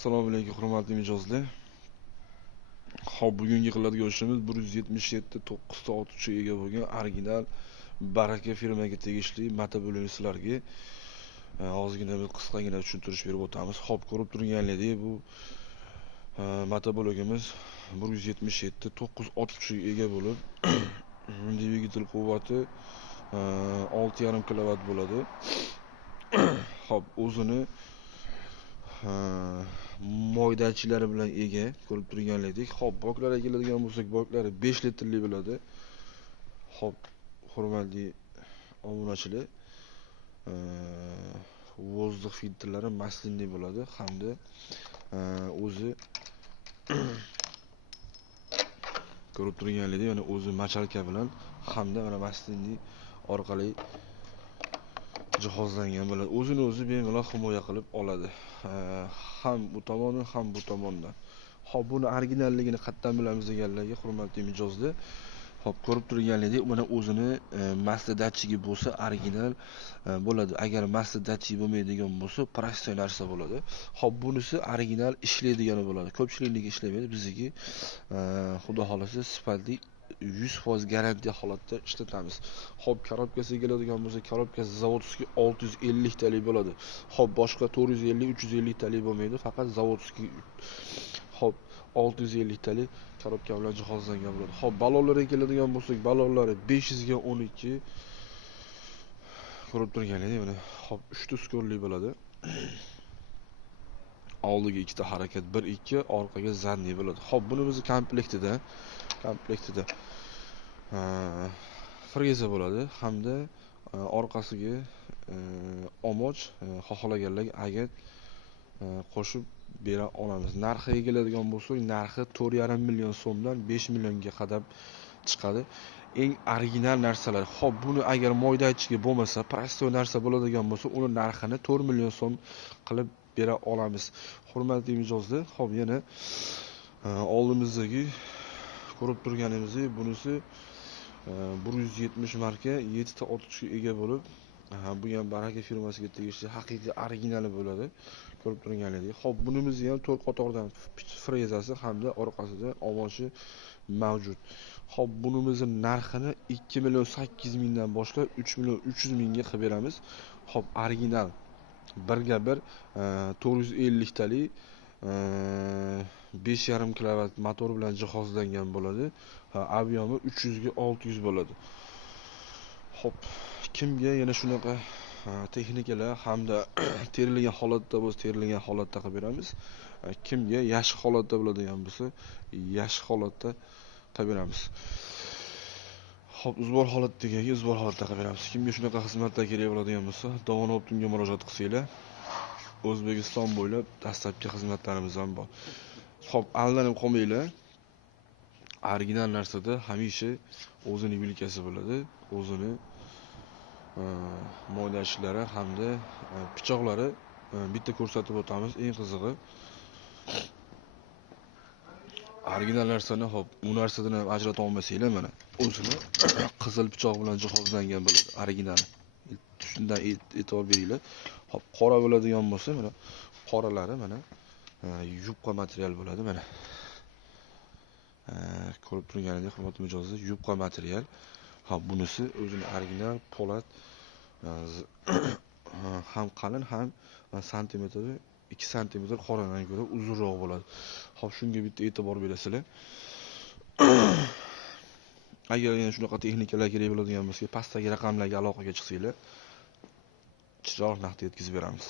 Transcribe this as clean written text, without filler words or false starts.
Assalomu alaykum hurmatli mijozlar. Xo'p, bugungi qiladigan ishimiz 177-9 ega bo'lgan original Baraka firmaga tegishli mata bo'linmalarga ozgina bir qisqagina tushuntirish berib o'tamiz. Xo'p, ko'rib turganingizdek, bu mata bo'lagimiz 177-9 ga ega bo'lib, dvigatel quvvati 6,5 kW bo'ladi. Xo'p, o'zini moydachilari bilan ega, ko'rib turganingdek. Xo'p, boklarga keladigan bo'lsak, boklari 5 litrli bo'ladi. Xo'p, hurmatli obunachilar, vozdux filtrlari maslinli bo'ladi hamda o'zi ko'rib turganingdek, yana o'zi machalka bilan hamda mana maslinli orqali jihozlangan bo'ladi. O'zini o'zi bemalol himoya qilib oladi. Ham bu tomondan, ham bu tomondan. Xo'p, buni originalligini qayerdan bilamiz deganlarga, hurmatli mijozlar, xo'p, ko'rib turganingdek, mana o'zini masla datchigi bo'lsa original bo'ladi. Agar masla datchigi bo'lmaydigan bo'lsa, prostoy narsa bo'ladi. Xo'p, bunisi original ishlaydigani bo'ladi. Ko'pchilikniki ishlamaydi, bizniki xudo xolasa sifatli 100% garantiya holatda ishlatamiz. Xo'p, korobkasiga keladigan bo'lsa, korobkasi zavodskiy 650 talik bo'ladi. Xo'p, boshqa 450, 350 talik bo'lmaydi, faqat zavodskiy. Xo'p, 650 talik korobka bilan jihozlangan bo'ladi. Xo'p, balonlarga keladigan bo'lsak, balonlari 500 ga 12 ko'rib turganingizdek, mana xo'p, 3 ta skorli bo'ladi. Oldiga 2 ta harakat, 1-2, orqaga zanniy bo'ladi. Xo'p, buni biz komplektida freza bo'ladi hamda orqasiga omoch xohlaganlarga agat qo'shib bera olamiz. Narxiga keladigan bo'lsak, narxi 4,5 million so'mdan 5 millionga qadar chiqadi. Eng original narsalar. Xo'p, buni agar moydachigi bo'lmasa, prostoy narsa bo'ladigan bo'lsa, uni narxini 4 million so'm qilib bera olamiz. Hurmatli mijozlar, xo'p, yana oldimizdagi ko'rib turganingizdek, bunisi 170 marka 7 ta otishga ega bo'lib, bu ham Baraka firmasiga tegishli haqiqiy originali bo'ladi. Ko'rib turganingizdek, xo'p, bunimizni ham 4 qatordan frezasi hamda orqasida omochi mavjud. Xo'p, bunimizning narxini 2 million 800 mingdan boshlab 3 million 300 mingga qilib beramiz. Xo'p, original birga bir 450 talik 5,5 kW motor bilan jihozlangan bo'ladi. Obyomi 300 ga 600 bo'ladi. Xo'p, kimga yana shunaqa texnikalar hamda terilgan holatda bo'lsa, terilgan holatda qilib beramiz. Kimga yaxshi holatda bo'ladigan bo'lsa, yaxshi holatda qilib beramiz. Xo'p, uzbor holatdagi uzbor holatda qilib beramiz. Kimga shunaqa xizmatlar kerak bo'ladigan bo'lsa, Dovon Optimga murojaat qilsanglar, O'zbekiston bo'ylab dastlabki xizmatlarimiz ham bor. Xo'p, aldanib qolmanglar. Original narsada hamisha o'zini vilkasi bo'ladi, o'zini moydachlari hamda pichoqlari bitta ko'rsatib o'tamiz. Eng qizig'i original narsani, xo'p, bu narsadan ham ajrata olmasanglar, mana o'zini qizil pichoq bilan jihozlangan bo'ladi, originali. Shundan e'tibor beringlar. Xo'p, qora bo'ladigan bo'lsa, mana qoralari mana yupqa material bo'ladi, mana. Ko'rib turganingizdek, hurmatli mijozlar, yupqa material. Xo'p, bunisi o'zini original po'lat, ham qalin, ham santimetri 2 santimetr qoradan ko'ra uzunroq bo'ladi. Xo'p, shunga bitta e'tibor berasizlar. Agar yana shunaqa texnikalar kerak bo'ladigan bo'lsa, pastdagi raqamlarga aloqaga chiqsanglar, chiroq naqd yetkazib beramiz.